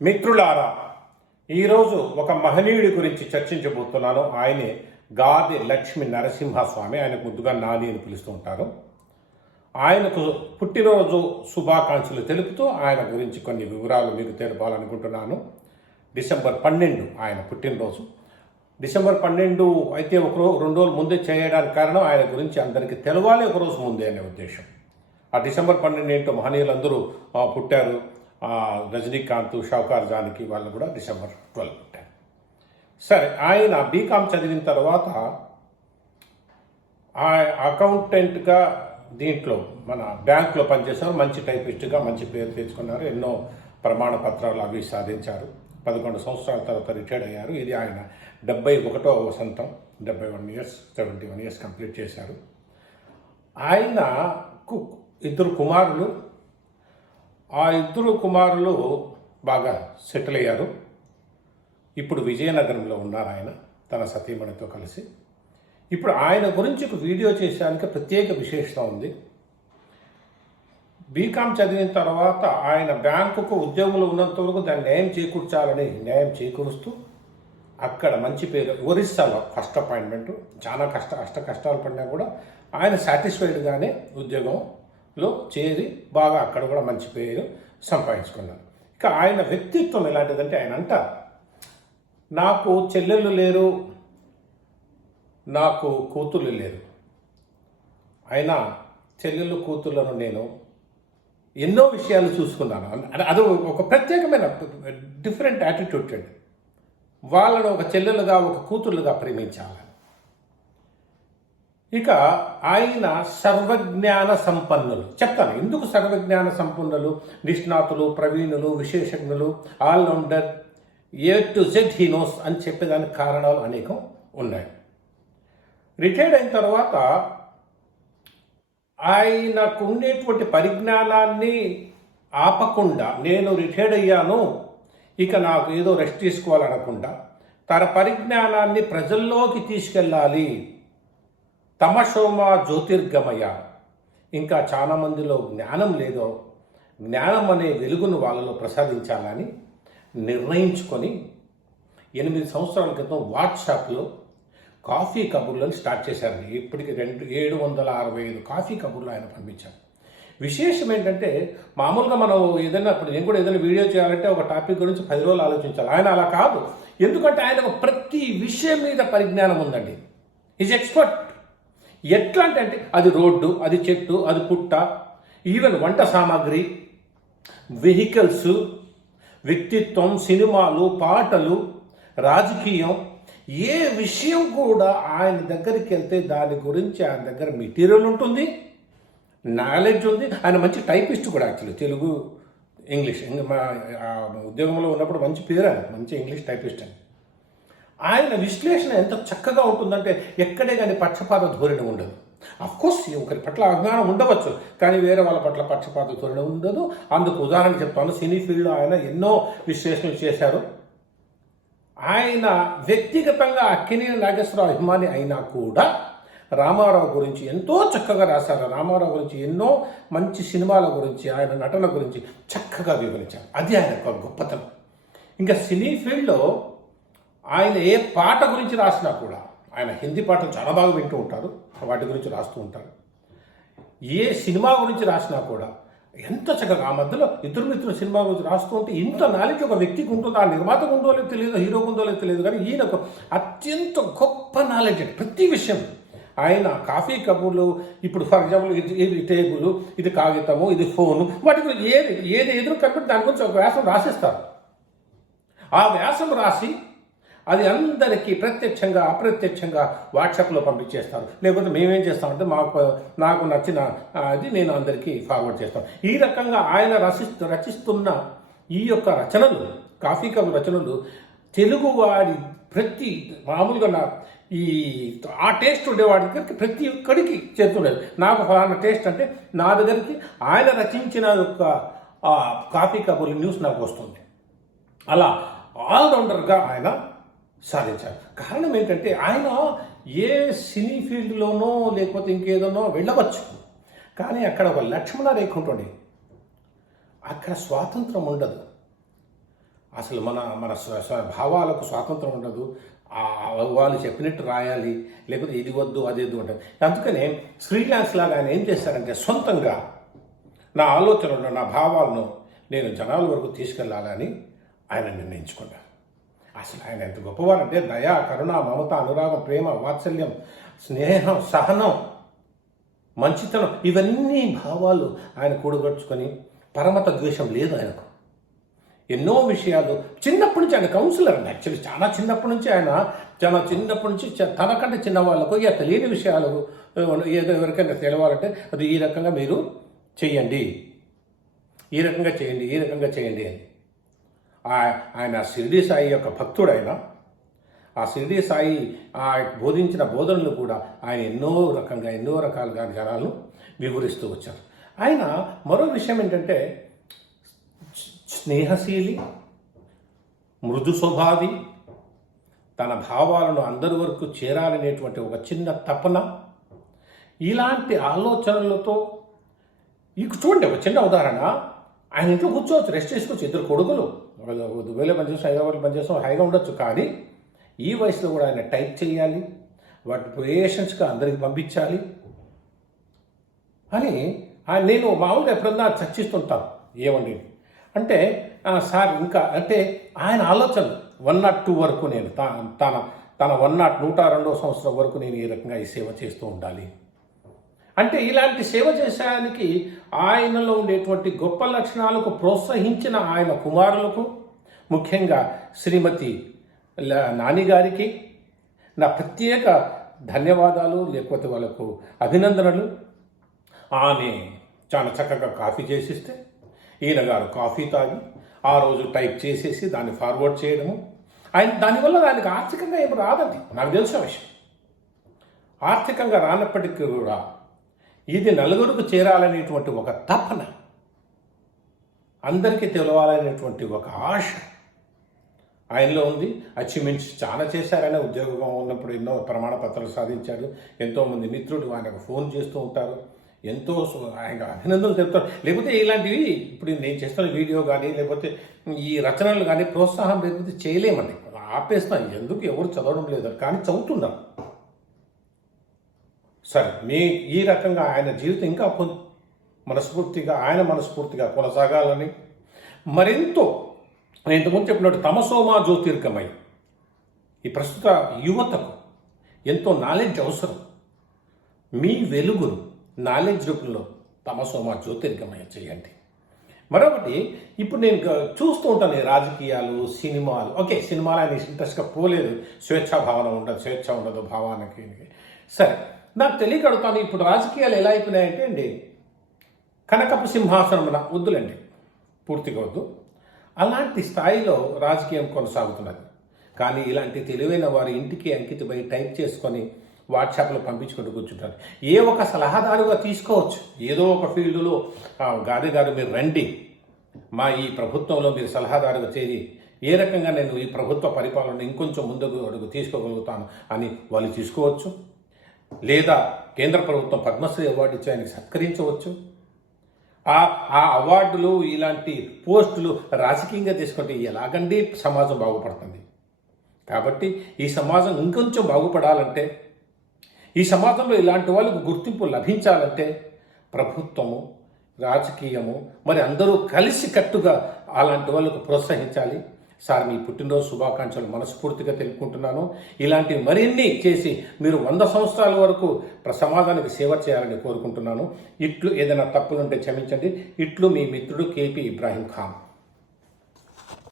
మిత్రులారా, ఈరోజు ఒక మహనీయుడి గురించి చర్చించబోతున్నాను. ఆయనే గాది లక్ష్మీ నరసింహస్వామి. ఆయనకు ముద్దుగా నాని అని పిలుస్తూ ఉంటారు. ఆయనకు పుట్టినరోజు శుభాకాంక్షలు తెలుపుతూ ఆయన గురించి కొన్ని వివరాలు మీకు తెలపాలనుకుంటున్నాను. డిసెంబర్ 12 ఆయన పుట్టినరోజు. డిసెంబర్ 12 అయితే ఒకరోజు 2 రోజులు ముందే చేయడానికి కారణం ఆయన గురించి అందరికీ తెలవాలి ఒకరోజు ముందే అనే ఉద్దేశం. ఆ డిసెంబర్ 12 ఏంటో మహనీయులందరూ పుట్టారు. రజనీకాంత్, షౌకార్ జానకి వాళ్ళు కూడా డిసెంబర్ 12 పుట్టారు. సరే, ఆయన బీకామ్ చదివిన తర్వాత అకౌంటెంట్గా దీంట్లో మన బ్యాంకులో పనిచేశారు. మంచి టైపిస్ట్గా మంచి పేరు తెచ్చుకున్నారు. ఎన్నో ప్రమాణ పత్రాలు అవి సాధించారు. 11 సంవత్సరాల తర్వాత రిటైర్డ్ అయ్యారు. ఇది ఆయన 71వ వసంతం. 71 ఇయర్స్, 71 ఇయర్స్ కంప్లీట్ చేశారు. ఆయనకు 2 కుమారులు. ఆ 2 కుమారులు బాగా సెటిల్ అయ్యారు. ఇప్పుడు విజయనగరంలో ఉన్నారు ఆయన తన సతీమణితో కలిసి. ఇప్పుడు ఆయన గురించి ఒక వీడియో చేసేదానికి ప్రత్యేక విశేషత ఉంది. బీకామ్ చదివిన తర్వాత ఆయన బ్యాంకుకు ఉద్యోగులు ఉన్నంత వరకు దాన్ని న్యాయం చేకూరుస్తూ అక్కడ మంచి పేరు. ఒరిస్సాలో ఫస్ట్ అపాయింట్మెంట్. చాలా కష్టాలు పడినా కూడా ఆయన సాటిస్ఫైడ్గానే ఉద్యోగంలో చేరి బాగా అక్కడ కూడా మంచి పేరు సంపాదించుకున్నారు. ఇక ఆయన వ్యక్తిత్వం ఎలాంటిదంటే ఆయన అంటారు, నాకు చెల్లెళ్ళు లేరు, నాకు కూతుళ్ళు లేరు. అయినా చెల్లెళ్ళు కూతుళ్ళను నేను ఎన్నో విషయాలు చూసుకున్నాను. అది ఒక ప్రత్యేకమైన డిఫరెంట్ యాటిట్యూడ్ అండి. వాళ్ళను ఒక చెల్లెలుగా ఒక కూతుళ్ళుగా ప్రేమించాలి. ఇక ఆయన సర్వజ్ఞాన సంపన్నులు. చెప్తాను ఎందుకు సర్వజ్ఞాన సంపన్నులు, నిష్ణాతులు, ప్రవీణులు, విశేషజ్ఞులు, allrounder, A to Z he knows అని చెప్పేదానికి కారణాలు అనేకం ఉన్నాయి. రిటైర్డ్ అయిన తర్వాత ఆయనకు ఉండేటువంటి పరిజ్ఞానాన్ని ఆపకుండా, నేను రిటైర్డ్ అయ్యాను ఇక నాకు ఏదో రెస్ట్ తీసుకోవాలనకుండా తన పరిజ్ఞానాన్ని ప్రజల్లోకి తీసుకెళ్ళాలి. తమసోమ జ్యోతిర్గమయ, ఇంకా చాలా మందిలో జ్ఞానం లేదో జ్ఞానం అనే వెలుగును వాళ్ళలో ప్రసాదించాలని నిర్ణయించుకొని 8 సంవత్సరాల క్రితం వాట్సాప్లో కాఫీ కబుర్లను స్టార్ట్ చేశారండి. ఇప్పటికి 765 కాఫీ కబుర్లు ఆయన పంపించారు. విశేషం ఏంటంటే, మామూలుగా మనం ఏదైనా ఇప్పుడు నేను కూడా ఏదైనా వీడియో చేయాలంటే ఒక టాపిక్ గురించి 10 రోజులు ఆలోచించాలి. ఆయన అలా కాదు. ఎందుకంటే ఆయనకు ప్రతి విషయం మీద పరిజ్ఞానం ఉందండి. Is expert. ఎట్లా అంటే అది రోడ్డు, అది చెట్టు, అది పుట్ట, ఈవెన్ వంట సామాగ్రి, వెహికల్స్, వ్యక్తిత్వం, సినిమాలు, పాటలు, రాజకీయం, ఏ విషయం కూడా ఆయన దగ్గరికి వెళ్తే దాని గురించి ఆయన దగ్గర మెటీరియల్ ఉంటుంది, నాలెడ్జ్ ఉంది. ఆయన మంచి టైపిస్ట్ కూడా. యాక్చువల్లీ తెలుగు, ఇంగ్లీష్ ఉద్యోగంలో ఉన్నప్పుడు మంచి పేరు ఆయన, మంచి ఇంగ్లీష్ టైపిస్ట్ అని. ఆయన విశ్లేషణ ఎంత చక్కగా ఉంటుందంటే ఎక్కడే కానీ పక్షపాత ధోరణి ఉండదు. అఫ్కోర్స్ ఒకరి పట్ల అజ్ఞానం ఉండవచ్చు, కానీ వేరే వాళ్ళ పట్ల పక్షపాత ధోరణి ఉండదు. అందుకు ఉదాహరణ చెప్తాను. సినీ ఫీల్డ్లో ఆయన ఎన్నో విశ్లేషణలు చేశారు. ఆయన వ్యక్తిగతంగా అక్కినేని నాగేశ్వరరావు అభిమాని అయినా కూడా రామారావు గురించి ఎంతో చక్కగా రాశారు. రామారావు గురించి ఎన్నో మంచి సినిమాల గురించి, ఆయన నటన గురించి చక్కగా వివరించారు. అది ఆయన గొప్పతనం. ఇంకా సినీ ఫీల్డ్లో ఆయన ఏ పాట గురించి రాసినా కూడా, ఆయన హిందీ పాటలు చాలా బాగా వింటూ ఉంటారు, వాటి గురించి రాస్తూ ఉంటారు. ఏ సినిమా గురించి రాసినా కూడా ఎంత చక్కగా, ఆ మధ్యలో ఇద్దరు మిత్రుల సినిమా గురించి రాస్తూ ఉంటే ఇంత నాలెడ్జ్ ఒక వ్యక్తికి ఉంటుంది. ఆ నిర్మాతకు ఉందో లేదో తెలియదు, హీరోకు ఉందో లేదో తెలియదు, కానీ ఈయనకు అత్యంత గొప్ప నాలెడ్జ్ అండి ప్రతి విషయం. ఆయన కాఫీ కబుర్లు, ఇప్పుడు ఫర్ ఎగ్జాంపుల్ ఇది టేబుల్, ఇది కాగితము, ఇది ఫోను, వాటి గురించి ఏది ఎదురు కనిపెట్టి దాని గురించి ఒక వ్యాసం రాసిస్తారు. ఆ వ్యాసం రాసి అది అందరికీ ప్రత్యక్షంగా అప్రత్యక్షంగా వాట్సాప్లో పంపించేస్తారు. లేకపోతే మేమేం చేస్తామంటే నాకు నచ్చిన అది నేను అందరికీ ఫార్వర్డ్ చేస్తాను. ఈ రకంగా ఆయన రచిస్తున్న ఈ యొక్క రచనలు, కాఫీ కబుర్ రచనలు తెలుగువాడి ప్రతి మామూలుగా ఆ టేస్ట్ ఉండేవాడి దగ్గరికి ప్రతి ఒక్కడికి చేరుతుండేది. నాకు ఫలానా టేస్ట్ అంటే నా దగ్గరికి ఆయన రచించిన యొక్క కాఫీ కబుర్ల న్యూస్ నాకు వస్తుంది. అలా ఆల్రౌండర్గా ఆయన సాధించారు. కారణం ఏంటంటే ఆయన ఏ సినీ ఫీల్డ్లోనో లేకపోతే ఇంకేదోనో వెళ్ళవచ్చు, కానీ అక్కడ ఒక లక్ష్మణ రేఖ ఉంటుంది. అక్కడ స్వాతంత్రం ఉండదు. అసలు మన మన భావాలకు స్వాతంత్రం ఉండదు. వాళ్ళు చెప్పినట్టు రాయాలి, లేకపోతే ఇది వద్దు అది వద్దు ఉంటుంది. అందుకనే ఫ్రీలాన్స్ లాగా ఆయన ఏం చేస్తారంటే సొంతంగా నా ఆలోచనలను, నా భావాలను నేను జనాల వరకు తీసుకెళ్ళాలని ఆయన నిర్ణయించుకున్నారు. అసలు ఆయన ఎంత గొప్పవారంటే దయ, కరుణ, మమత, అనురాగం, ప్రేమ, వాత్సల్యం, స్నేహం, సహనం, మంచితనం, ఇవన్నీ భావాలు ఆయన కూడగొట్టుకొని పరమత ద్వేషం లేదు ఆయనకు. ఎన్నో విషయాలు చిన్నప్పటి నుంచి ఆయన కౌన్సిలర్ అండి. యాక్చువల్లీ చాలా చిన్నప్పటి నుంచి తనకంటే చిన్న వాళ్ళకు ఇక తెలియని విషయాలు ఏదో ఎవరికైనా తెలవాలంటే అది ఈ రకంగా మీరు చేయండి, ఈ రకంగా చేయండి, ఈ రకంగా చేయండి అని. ఆయన షిరిడి సాయి యొక్క భక్తుడు. ఆయన ఆ షిరిడి సాయి బోధించిన బోధనలు కూడా ఆయన ఎన్నో రకాలుగా జనాలను వివరిస్తూ వచ్చారు. ఆయన మరో విషయం ఏంటంటే స్నేహశీలి, మృదు స్వభావి, తన భావాలను అందరి వరకు చేరాలనేటువంటి ఒక చిన్న తపన, ఇలాంటి ఆలోచనలతో చూడండి. ఒక చిన్న ఉదాహరణ, ఆయన ఇంట్లో కూర్చోవచ్చు, రెస్ట్ చేసుకోవచ్చు. 2 కొడుకులు, దుబాయ్లో పనిచేస్తాం, హైదరాబాద్లో పనిచేస్తాం, హాయిగా ఉండొచ్చు. కానీ ఈ వయసులో కూడా ఆయన టైప్ చేయాలి, వాటి పేషెంట్స్గా అందరికి పంపించాలి అని నేను మామూలుగా ఎప్పుడన్నా చర్చిస్తుంటాను. ఏమండి అంటే సార్ ఇంకా అంటే ఆయన ఆలోచన 102 వరకు నేను తన 102వ సంవత్సరం వరకు నేను ఈ రకంగా ఈ సేవ చేస్తూ ఉండాలి అంటే, ఇలాంటి సేవ చేసేదానికి ఆయనలో ఉండేటువంటి గొప్ప లక్షణాలకు ప్రోత్సహించిన ఆయన కుమారులకు, ముఖ్యంగా శ్రీమతి నాని గారికి నా ప్రత్యేక ధన్యవాదాలు, లేకపోతే వాళ్ళకు అభినందనలు. ఆమె చాలా చక్కగా కాఫీ చేసిస్తే ఈయన గారు కాఫీ తాగి ఆ రోజు టైప్ చేసేసి దాన్ని ఫార్వర్డ్ చేయడము. దానివల్ల దానికి ఆర్థికంగా ఏమి రాదండి, నాకు తెలిసిన విషయం. ఆర్థికంగా రానప్పటికీ కూడా ఇది నలుగురికి చేరాలనేటువంటి ఒక తపన, అందరికీ తెలవాలనేటువంటి ఒక ఆశ ఆయనలో ఉంది. అచీవ్మెంట్స్ చాలా చేశారనే, ఉద్యోగంగా ఉన్నప్పుడు ఎన్నో ప్రమాణ పత్రాలు సాధించాడు. ఎంతోమంది మిత్రులు ఆయనకు ఫోన్ చేస్తూ ఉంటారు, ఎంతో ఆయన అభినందనలు చెప్తారు. లేకపోతే ఇలాంటివి ఇప్పుడు నేను చేస్తున్న వీడియో కానీ లేకపోతే ఈ రచనలు కానీ ప్రోత్సాహం లేకపోతే చేయలేమండి, ఆపేస్తాం. ఎందుకు ఎవరు చదవడం లేదు, కానీ చదువుతున్నాం. సరే, ఈ రకంగా ఆయన జీవితం ఇంకా మనస్ఫూర్తిగా కొనసాగాలని, మరెంతో నేను ఇంతకుముందు చెప్పినట్టు తమసోమా జ్యోతిర్గమై, ఈ ప్రస్తుత యువతకు ఎంతో నాలెడ్జ్ అవసరం. మీ వెలుగును నాలెడ్జ్ రూపంలో తమసోమా జ్యోతిర్గమయ చేయండి. మరొకటి, ఇప్పుడు నేను చూస్తూ ఉంటాను ఈ రాజకీయాలు, సినిమాలు. ఓకే, సినిమాలు ఆయన ఇంట్రెస్ట్గా పోలేదు, స్వేచ్ఛ ఉండదు భావానికి. సరే, నాకు తెలియక అడుగుతాను, ఇప్పుడు రాజకీయాలు ఎలా అయిపోయినాయంటే అండి, కనకపు సింహాసనమున వద్దులండి, పూర్తిగా వద్దు, అలాంటి స్థాయిలో రాజకీయం కొనసాగుతున్నది. కానీ ఇలాంటి తెలివైన వారి ఇంటికి అంకితమై టైప్ చేసుకొని వాట్సాప్లో పంపించుకుంటూ కూర్చుంటారు. ఏ ఒక సలహాదారుగా తీసుకోవచ్చు, ఏదో ఒక ఫీల్డ్లో గారు మీరు రండి, మా ఈ ప్రభుత్వంలో మీరు సలహాదారుగా చేరి ఏ రకంగా నేను ఈ ప్రభుత్వ పరిపాలన ఇంకొంచెం ముందుకు అడుగు తీసుకోగలుగుతాను అని వాళ్ళు తీసుకోవచ్చు. లేదా కేంద్ర ప్రభుత్వం పద్మశ్రీ అవార్డు ఇచ్చి ఆయనకి సత్కరించవచ్చు. ఆ అవార్డులు, ఇలాంటి పోస్టులు రాజకీయంగా తీసుకుంటే ఎలాగండి సమాజం బాగుపడుతుంది. కాబట్టి ఈ సమాజం ఇంకొంచెం బాగుపడాలంటే, ఈ సమాజంలో ఇలాంటి వాళ్ళకు గుర్తింపు లభించాలంటే ప్రభుత్వము, రాజకీయము, మరి అందరూ కలిసి కట్టుగా అలాంటి వాళ్ళకు ప్రోత్సహించాలి. సార్, మీ పుట్టినరోజు శుభాకాంక్షలు మనస్ఫూర్తిగా తెలుపుకుంటున్నాను. ఇలాంటివి మరిన్ని చేసి మీరు 100 సంవత్సరాల వరకు సమాజానికి సేవ చేయాలని కోరుకుంటున్నాను. ఇట్లు ఏదైనా తప్పులుంటే క్షమించండి. ఇట్లు మీ మిత్రుడు KP ఇబ్రాహీం ఖాన్.